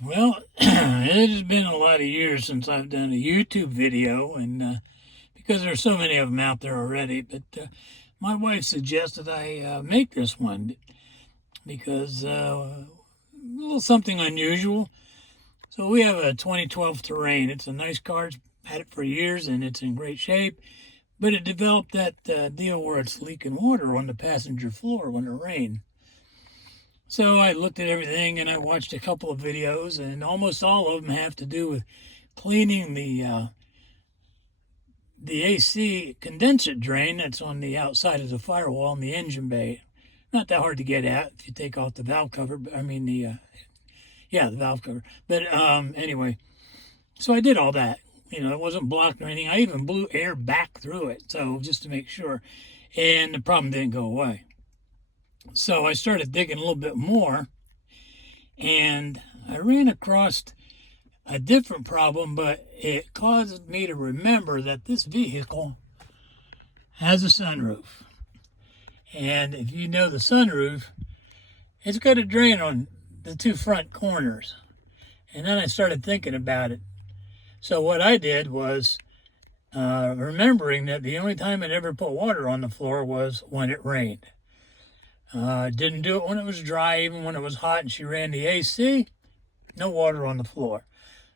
Well, it has been a lot of years since I've done a YouTube video, and because there's so many of them out there already. But my wife suggested I make this one because a little something unusual. So we have a 2012 Terrain. It's a nice car. It's had it for years, and it's in great shape. But it developed that deal where it's leaking water on the passenger floor when it rained. So I looked at everything and I watched a couple of videos, and almost all of them have to do with cleaning the AC condensate drain that's on the outside of the firewall in the engine bay. Not that hard to get at if you take off the valve cover. I mean the valve cover. But anyway, so I did all that. It wasn't blocked or anything. I even blew air back through it, so just to make sure. And the problem didn't go away. So I started digging a little bit more, and I ran across a different problem, but it caused me to remember that this vehicle has a sunroof. And if you know the sunroof, it's got a drain on the two front corners. And then I started thinking about it. So what I did was, remembering that the only time I'd ever put water on the floor was when it rained. Didn't do it when it was dry, even when it was hot and she ran the AC, no water on the floor.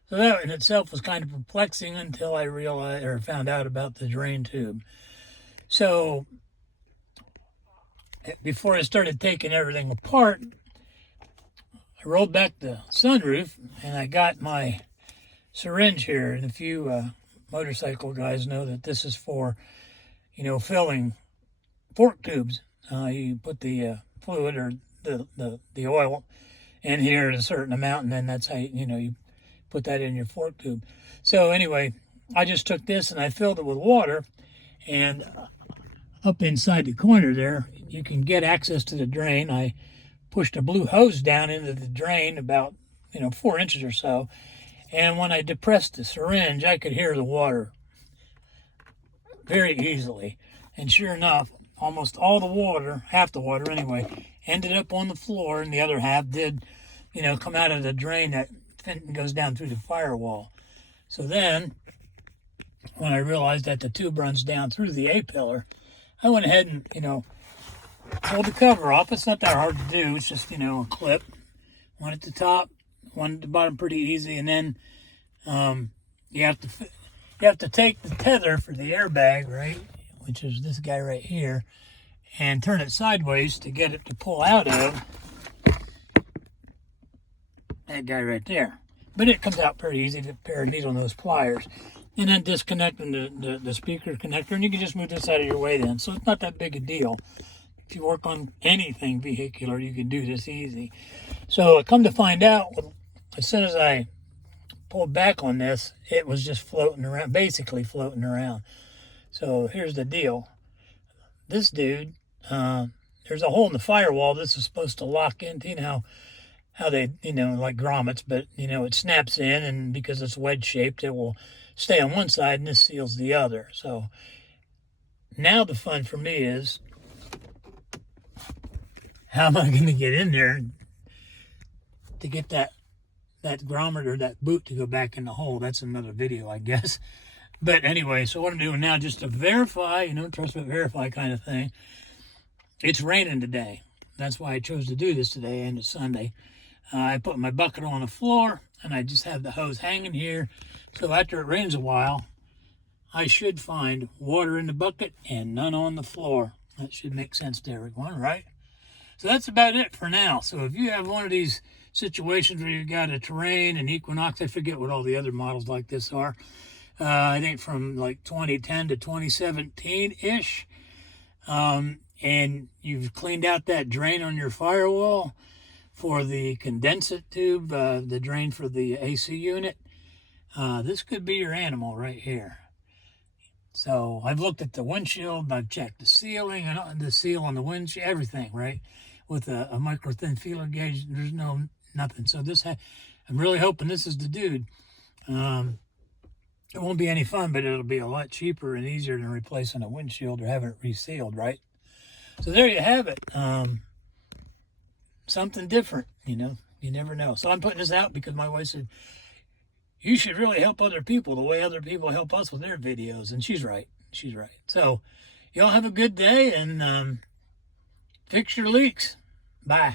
So that in itself was kind of perplexing until I realized or found out about the drain tube. So before I started taking everything apart, I rolled back the sunroof and I got my syringe here. And a few motorcycle guys know that this is for, filling fork tubes. You put the fluid or the oil in here at a certain amount, and then that's how you put that in your fork tube. So anyway, I just took this and I filled it with water, and up inside the corner there, you can get access to the drain. I pushed a blue hose down into the drain about 4 inches or so, and when I depressed the syringe, I could hear the water very easily. And sure enough, almost all the water, half the water anyway, ended up on the floor, and the other half did, come out of the drain that goes down through the firewall. So then, when I realized that the tube runs down through the A-pillar, I went ahead and, pulled the cover off. It's not that hard to do. It's just, a clip. One at the top, one at the bottom, pretty easy. And then you have to take the tether for the airbag, right, which is this guy right here, and turn it sideways to get it to pull out of that guy right there. But it comes out pretty easy with a pair of needle nose pliers. And then disconnecting the speaker connector, and you can just move this out of your way then. So it's not that big a deal. If you work on anything vehicular, you can do this easy. So I come to find out, as soon as I pulled back on this, it was just floating around, basically floating around. So here's the deal. This dude, there's a hole in the firewall. This is supposed to lock into, how they, like grommets, but, it snaps in, and because it's wedge shaped, it will stay on one side and this seals the other. So now the fun for me is, how am I going to get in there to get that grommet or that boot to go back in the hole? That's another video, I guess. But anyway, so what I'm doing now, just to verify, trust but verify kind of thing. It's raining today. That's why I chose to do this today, and it's Sunday. I put my bucket on the floor, and I just have the hose hanging here. So after it rains a while, I should find water in the bucket and none on the floor. That should make sense to everyone, right? So that's about it for now. So if you have one of these situations where you've got a Terrain, an Equinox, I forget what all the other models like this are. I think from like 2010 to 2017-ish. And you've cleaned out that drain on your firewall for the condensate tube, the drain for the AC unit. This could be your animal right here. So I've looked at the windshield, I've checked the sealing, and the seal on the windshield, everything, right? With a micro thin feeler gauge, there's nothing. So I'm really hoping this is the dude. It won't be any fun, but it'll be a lot cheaper and easier than replacing a windshield or having it resealed, right? So there you have it. Something different, You never know. So I'm putting this out because my wife said, you should really help other people the way other people help us with their videos. And she's right. She's right. So y'all have a good day and fix your leaks. Bye.